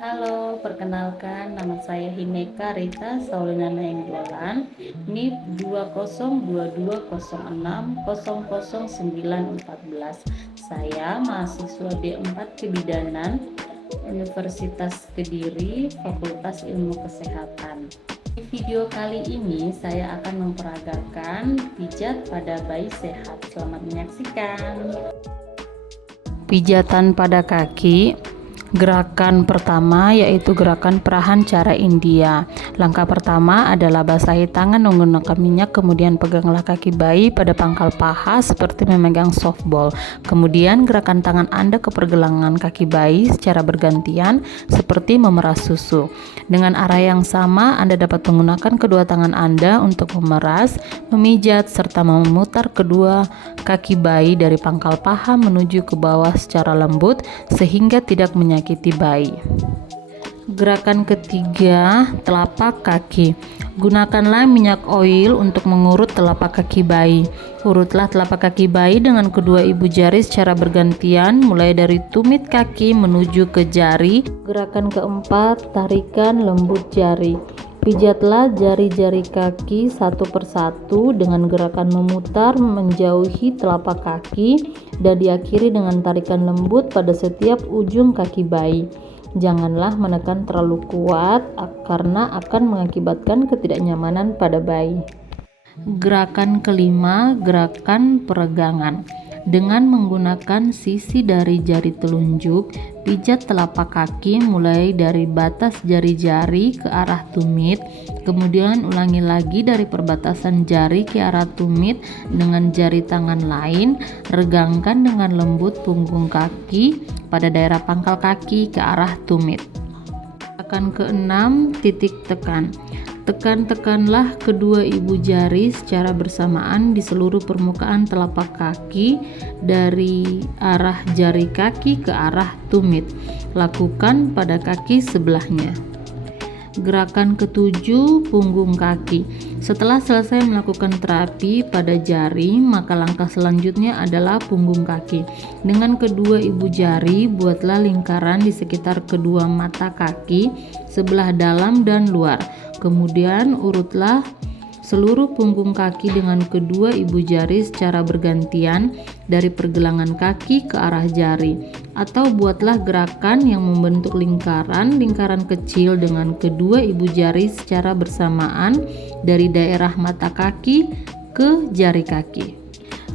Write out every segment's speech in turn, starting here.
Halo, perkenalkan nama saya Hineka Rita Saulina Nainggolan, NIP 20220600914. Saya mahasiswa D4 Kebidanan Universitas Kediri, Fakultas Ilmu Kesehatan. Di video kali ini saya akan memperagakan pijat pada bayi sehat. Selamat menyaksikan. Pijatan pada kaki. Gerakan pertama yaitu gerakan perahan cara India. Langkah pertama adalah basahi tangan menggunakan minyak, kemudian peganglah kaki bayi pada pangkal paha seperti memegang softball. Kemudian gerakan tangan Anda ke pergelangan kaki bayi secara bergantian seperti memeras susu. Dengan arah yang sama, Anda dapat menggunakan kedua tangan Anda untuk memeras, memijat, serta memutar kedua kaki bayi dari pangkal paha menuju ke bawah secara lembut sehingga tidak menyakiti bayi. Gerakan ketiga, telapak kaki. Gunakanlah minyak oil untuk mengurut telapak kaki bayi. Urutlah telapak kaki bayi dengan kedua ibu jari secara bergantian, mulai dari tumit kaki menuju ke jari. Gerakan keempat, tarikan lembut jari. Pijatlah jari-jari kaki satu persatu dengan gerakan memutar menjauhi telapak kaki dan diakhiri dengan tarikan lembut pada setiap ujung kaki bayi. Janganlah menekan terlalu kuat karena akan mengakibatkan ketidaknyamanan pada bayi. Gerakan kelima, gerakan peregangan. Dengan menggunakan sisi dari jari telunjuk, pijat telapak kaki mulai dari batas jari-jari ke arah tumit, kemudian ulangi lagi dari perbatasan jari ke arah tumit dengan jari tangan lain. Regangkan dengan lembut punggung kaki pada daerah pangkal kaki ke arah tumit. Gerakan keenam, titik tekan. Tekan-tekanlah kedua ibu jari secara bersamaan di seluruh permukaan telapak kaki dari arah jari kaki ke arah tumit. Lakukan pada kaki sebelahnya. Gerakan ketujuh, punggung kaki. Setelah selesai melakukan terapi pada jari, maka langkah selanjutnya adalah punggung kaki. Dengan kedua ibu jari, buatlah lingkaran di sekitar kedua mata kaki, sebelah dalam dan luar. Kemudian urutlah seluruh punggung kaki dengan kedua ibu jari secara bergantian dari pergelangan kaki ke arah jari, atau buatlah gerakan yang membentuk lingkaran kecil dengan kedua ibu jari secara bersamaan dari daerah mata kaki ke jari kaki.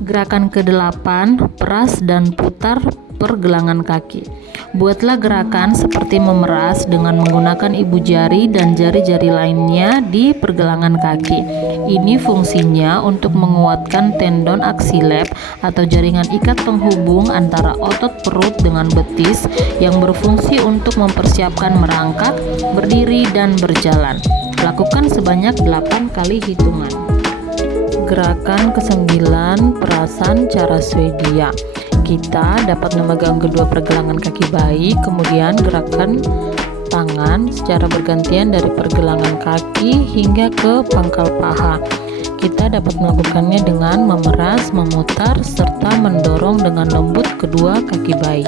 Gerakan ke-8, peras dan putar pergelangan kaki. Buatlah gerakan seperti memeras dengan menggunakan ibu jari dan jari-jari lainnya di pergelangan kaki. Ini fungsinya untuk menguatkan tendon aksilep atau jaringan ikat penghubung antara otot perut dengan betis yang berfungsi untuk mempersiapkan merangkak, berdiri, dan berjalan. Lakukan sebanyak 8 kali hitungan. Gerakan ke-9, perasan cara Swedia. Kita dapat memegang kedua pergelangan kaki bayi, kemudian gerakan tangan secara bergantian dari pergelangan kaki hingga ke pangkal paha. Kita dapat melakukannya dengan memeras, memutar, serta mendorong dengan lembut kedua kaki bayi.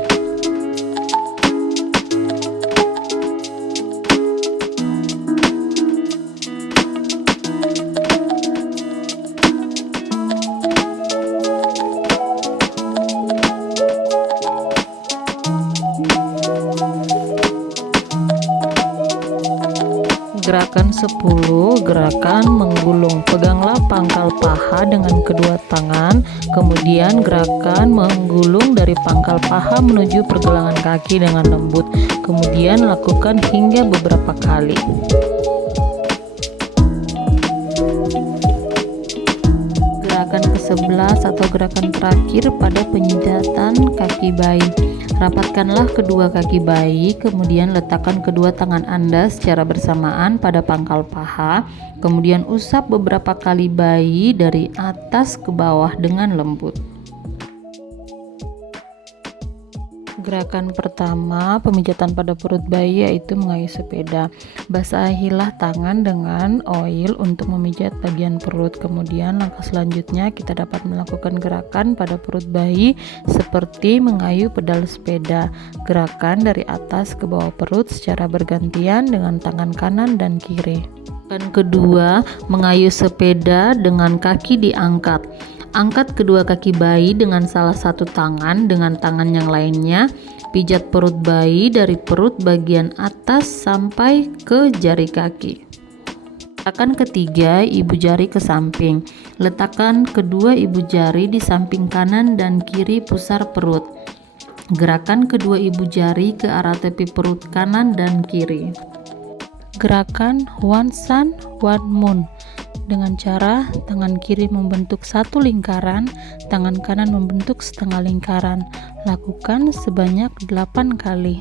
Gerakan 10, gerakan menggulung. Peganglah pangkal paha dengan kedua tangan, kemudian gerakan menggulung dari pangkal paha menuju pergelangan kaki dengan lembut. Kemudian lakukan hingga beberapa kali. Gerakan ke-11 atau gerakan terakhir pada penyijatan kaki bayi. Rapatkanlah kedua kaki bayi, kemudian letakkan kedua tangan Anda secara bersamaan pada pangkal paha, kemudian usap beberapa kali bayi dari atas ke bawah dengan lembut. Gerakan pertama, pemijatan pada perut bayi, yaitu mengayuh sepeda. Basahilah tangan dengan oil untuk memijat bagian perut. Kemudian langkah selanjutnya kita dapat melakukan gerakan pada perut bayi seperti mengayuh pedal sepeda. Gerakan dari atas ke bawah perut secara bergantian dengan tangan kanan dan kiri. Gerakan kedua, mengayuh sepeda dengan kaki diangkat. Angkat kedua kaki bayi dengan salah satu tangan, dengan tangan yang lainnya pijat perut bayi dari perut bagian atas sampai ke jari kaki. Gerakan ketiga, ibu jari ke samping. Letakkan kedua ibu jari di samping kanan dan kiri pusar perut. Gerakan kedua ibu jari ke arah tepi perut kanan dan kiri. Gerakan one sun, one moon. Dengan cara tangan kiri membentuk satu lingkaran, tangan kanan membentuk setengah lingkaran. Lakukan sebanyak 8 kali.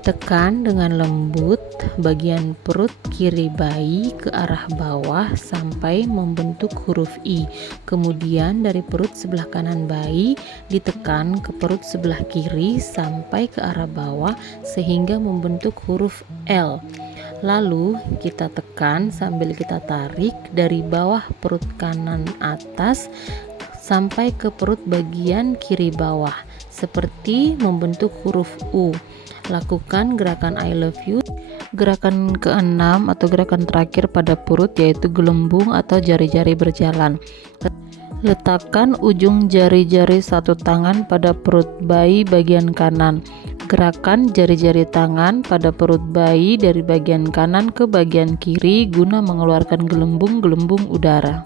Tekan dengan lembut bagian perut kiri bayi ke arah bawah sampai membentuk huruf I. Kemudian dari perut sebelah kanan bayi ditekan ke perut sebelah kiri sampai ke arah bawah sehingga membentuk huruf L. Lalu kita tekan sambil kita tarik dari bawah perut kanan atas sampai ke perut bagian kiri bawah seperti membentuk huruf U. Lakukan gerakan I love you. Gerakan keenam atau gerakan terakhir pada perut yaitu gelembung atau jari-jari berjalan. Letakkan ujung jari-jari satu tangan pada perut bayi bagian kanan. Gerakan jari-jari tangan pada perut bayi dari bagian kanan ke bagian kiri guna mengeluarkan gelembung-gelembung udara.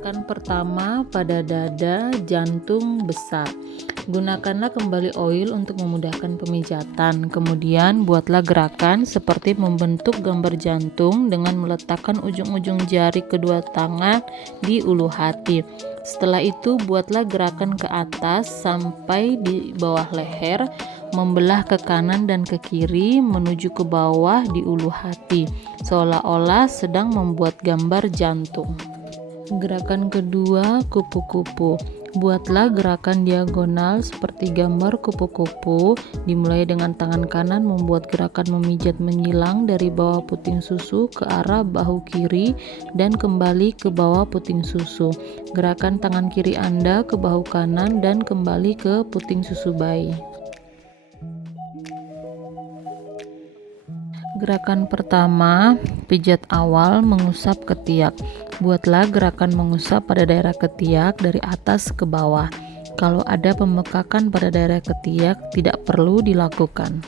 Gerakan pertama pada dada, jantung besar. Gunakanlah kembali oil untuk memudahkan pemijatan. Kemudian buatlah gerakan seperti membentuk gambar jantung dengan meletakkan ujung-ujung jari kedua tangan di ulu hati. Setelah itu buatlah gerakan ke atas sampai di bawah leher, membelah ke kanan dan ke kiri menuju ke bawah di ulu hati, seolah-olah sedang membuat gambar jantung. Gerakan kedua, kupu-kupu. Buatlah gerakan diagonal seperti gambar kupu-kupu. Dimulai dengan tangan kanan membuat gerakan memijat menyilang dari bawah puting susu ke arah bahu kiri dan kembali ke bawah puting susu. Gerakan tangan kiri Anda ke bahu kanan dan kembali ke puting susu bayi. Gerakan pertama, pijat awal mengusap ketiak. Buatlah gerakan mengusap pada daerah ketiak dari atas ke bawah. Kalau ada pembekakan pada daerah ketiak, tidak perlu dilakukan.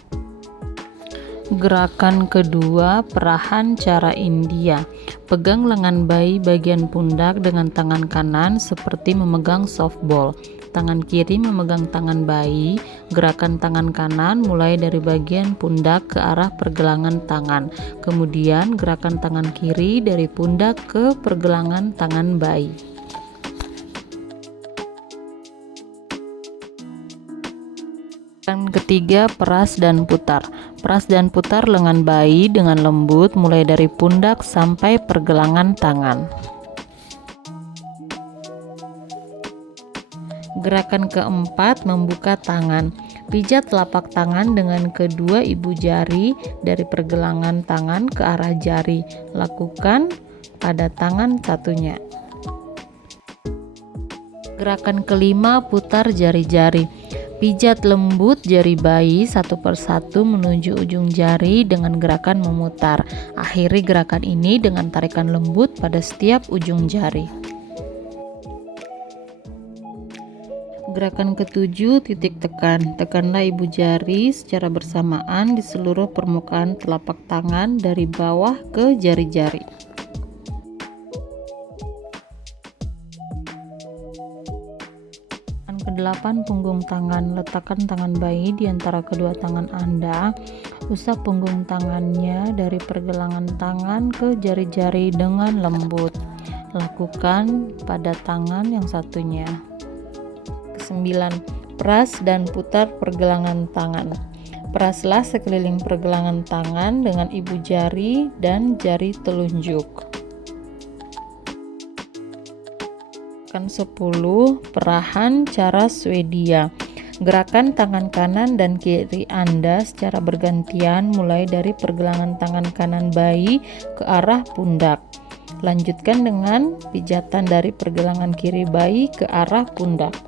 Gerakan kedua, perahan cara India. Pegang lengan bayi bagian pundak dengan tangan kanan seperti memegang softball. Tangan kiri memegang tangan bayi. Gerakan tangan kanan mulai dari bagian pundak ke arah pergelangan tangan. Kemudian gerakan tangan kiri dari pundak ke pergelangan tangan bayi. Gerakan ketiga, peras dan putar. Peras dan putar lengan bayi dengan lembut mulai dari pundak sampai pergelangan tangan. Gerakan keempat, membuka tangan. Pijat telapak tangan dengan kedua ibu jari dari pergelangan tangan ke arah jari. Lakukan pada tangan satunya. Gerakan kelima, putar jari-jari. Pijat lembut jari bayi satu persatu menuju ujung jari dengan gerakan memutar. Akhiri gerakan ini dengan tarikan lembut pada setiap ujung jari. Gerakan ketujuh, titik tekan. Tekanlah ibu jari secara bersamaan di seluruh permukaan telapak tangan dari bawah ke jari-jari. Gerakan kedelapan, punggung tangan. Letakkan tangan bayi di antara kedua tangan Anda. Usap punggung tangannya dari pergelangan tangan ke jari-jari dengan lembut. Lakukan pada tangan yang satunya. 9. Peras dan putar pergelangan tangan. Peraslah sekeliling pergelangan tangan dengan ibu jari dan jari telunjuk. Gerakan 10, perahan cara Swedia. Gerakan tangan kanan dan kiri Anda secara bergantian mulai dari pergelangan tangan kanan bayi ke arah pundak. Lanjutkan dengan pijatan dari pergelangan kiri bayi ke arah pundak.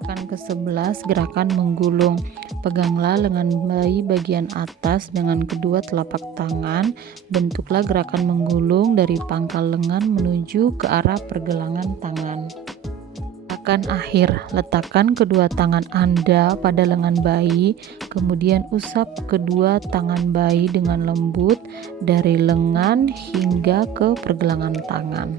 Gerakan ke-11, gerakan menggulung. Peganglah lengan bayi bagian atas dengan kedua telapak tangan. Bentuklah gerakan menggulung dari pangkal lengan menuju ke arah pergelangan tangan. Gerakan akhir, letakkan kedua tangan Anda pada lengan bayi, kemudian usap kedua tangan bayi dengan lembut dari lengan hingga ke pergelangan tangan.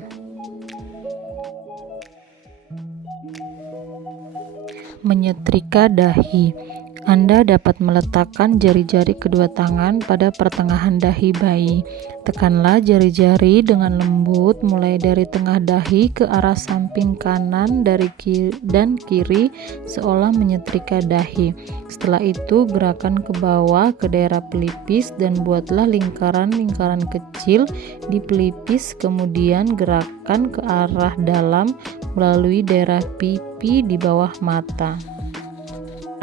Menyetrika dahi. Anda dapat meletakkan jari-jari kedua tangan pada pertengahan dahi bayi. Tekanlah jari-jari dengan lembut mulai dari tengah dahi ke arah samping kanan dari kiri dan kiri seolah menyetrika dahi. Setelah itu gerakan ke bawah ke daerah pelipis dan buatlah lingkaran-lingkaran kecil di pelipis, kemudian gerakan ke arah dalam melalui daerah pipi di bawah mata.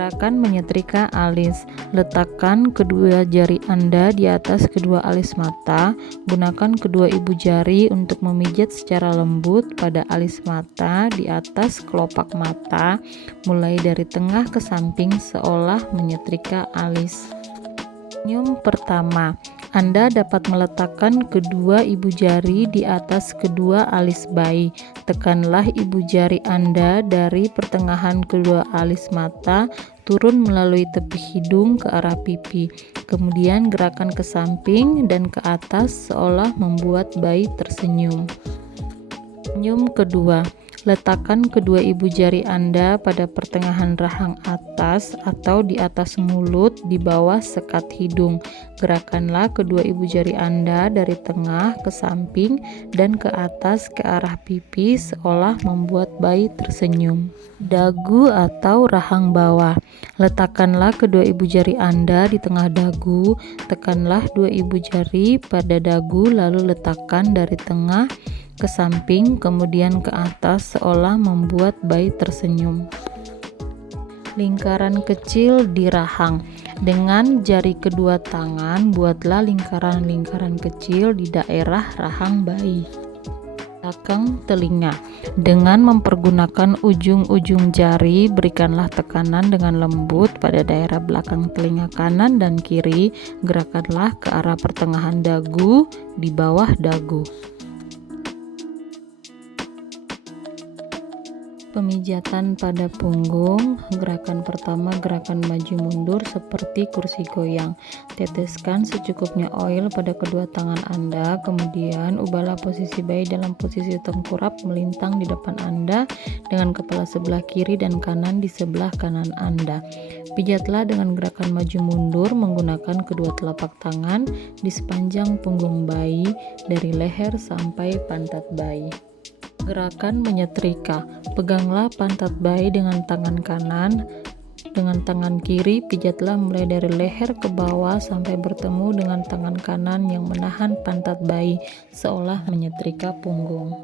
Gerakan menyetrika alis. Letakkan kedua jari Anda di atas kedua alis mata. Gunakan kedua ibu jari untuk memijat secara lembut pada alis mata di atas kelopak mata, mulai dari tengah ke samping seolah menyetrika alis. Senyum pertama. Anda dapat meletakkan kedua ibu jari di atas kedua alis bayi. Tekanlah ibu jari Anda dari pertengahan kedua alis mata turun melalui tepi hidung ke arah pipi. Kemudian gerakan ke samping dan ke atas seolah membuat bayi tersenyum. Senyum kedua. Letakkan kedua ibu jari Anda pada pertengahan rahang atas atau di atas mulut di bawah sekat hidung. Gerakanlah kedua ibu jari Anda dari tengah ke samping dan ke atas ke arah pipi seolah membuat bayi tersenyum. Dagu atau rahang bawah. Letakkanlah kedua ibu jari Anda di tengah dagu. Tekanlah dua ibu jari pada dagu lalu letakkan dari tengah ke samping kemudian ke atas seolah membuat bayi tersenyum. Lingkaran kecil di rahang. Dengan jari kedua tangan buatlah lingkaran-lingkaran kecil di daerah rahang bayi. Belakang telinga. Dengan mempergunakan ujung-ujung jari, berikanlah tekanan dengan lembut pada daerah belakang telinga kanan dan kiri. Gerakanlah ke arah pertengahan dagu di bawah dagu. Pemijatan pada punggung. Gerakan pertama, gerakan maju mundur seperti kursi goyang. Teteskan secukupnya oil pada kedua tangan Anda, kemudian ubahlah posisi bayi dalam posisi tengkurap melintang di depan Anda dengan kepala sebelah kiri dan kanan di sebelah kanan Anda. Pijatlah dengan gerakan maju mundur menggunakan kedua telapak tangan di sepanjang punggung bayi dari leher sampai pantat bayi. Gerakan menyetrika. Peganglah pantat bayi dengan tangan kanan. Dengan tangan kiri, pijatlah mulai dari leher ke bawah sampai bertemu dengan tangan kanan yang menahan pantat bayi, seolah menyetrika punggung.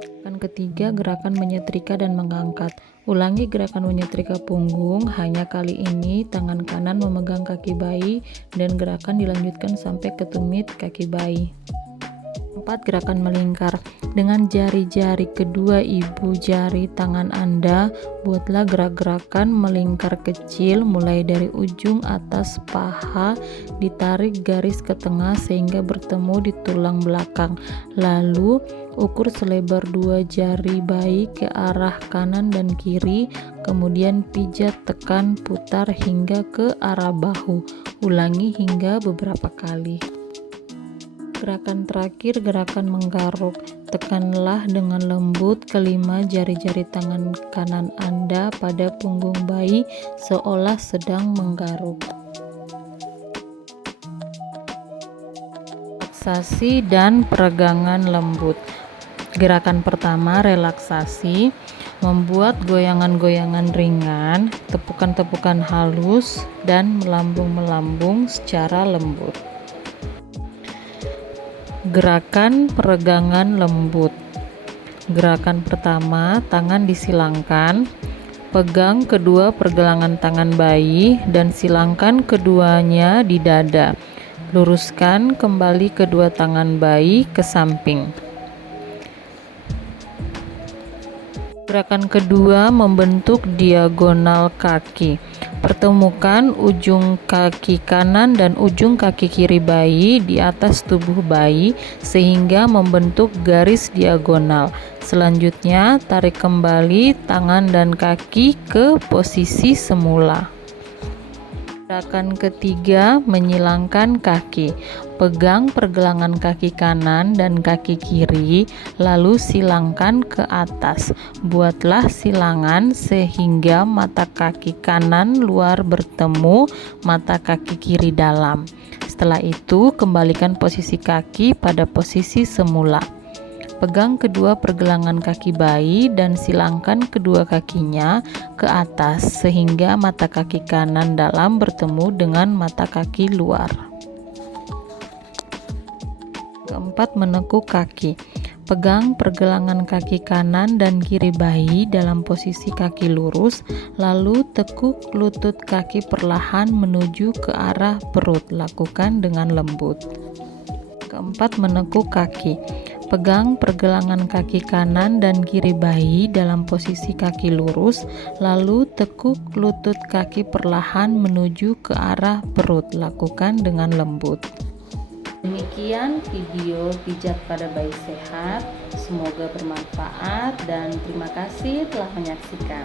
Gerakan ketiga, gerakan menyetrika dan mengangkat. Ulangi gerakan menyetrika punggung, hanya kali ini tangan kanan memegang kaki bayi dan gerakan dilanjutkan sampai ke tumit kaki bayi. 4. Gerakan melingkar. Dengan jari-jari kedua ibu jari tangan Anda, buatlah gerak-gerakan melingkar kecil mulai dari ujung atas paha, ditarik garis ke tengah sehingga bertemu di tulang belakang. Lalu, ukur selebar dua jari bayi ke arah kanan dan kiri, kemudian pijat, tekan, putar hingga ke arah bahu. Ulangi hingga beberapa kali. Gerakan terakhir, gerakan menggaruk. Tekanlah dengan lembut kelima jari-jari tangan kanan Anda pada punggung bayi seolah sedang menggaruk. Relaksasi dan peregangan lembut. Gerakan pertama, relaksasi. Membuat goyangan-goyangan ringan, tepukan-tepukan halus, dan melambung-melambung secara lembut. Gerakan peregangan lembut. Gerakan pertama, tangan disilangkan, Pegang kedua pergelangan tangan bayi dan silangkan keduanya di dada. Luruskan kembali kedua tangan bayi ke samping. Gerakan kedua membentuk diagonal kaki. Pertemukan ujung kaki kanan dan ujung kaki kiri bayi di atas tubuh bayi sehingga membentuk garis diagonal. Selanjutnya, tarik kembali tangan dan kaki ke posisi semula. Gerakan ketiga, menyilangkan kaki. Pegang pergelangan kaki kanan dan kaki kiri, lalu silangkan ke atas. Buatlah silangan sehingga mata kaki kanan luar bertemu mata kaki kiri dalam. Setelah itu, kembalikan posisi kaki pada posisi semula. Pegang kedua pergelangan kaki bayi dan silangkan kedua kakinya ke atas sehingga mata kaki kanan dalam bertemu dengan mata kaki luar. Keempat, menekuk kaki. Pegang pergelangan kaki kanan dan kiri bayi dalam posisi kaki lurus, lalu tekuk lutut kaki perlahan menuju ke arah perut. Lakukan dengan lembut. Keempat, menekuk kaki. Pegang pergelangan kaki kanan dan kiri bayi dalam posisi kaki lurus, lalu tekuk lutut kaki perlahan menuju ke arah perut. Lakukan dengan lembut. Demikian video pijat pada bayi sehat. Semoga bermanfaat dan terima kasih telah menyaksikan.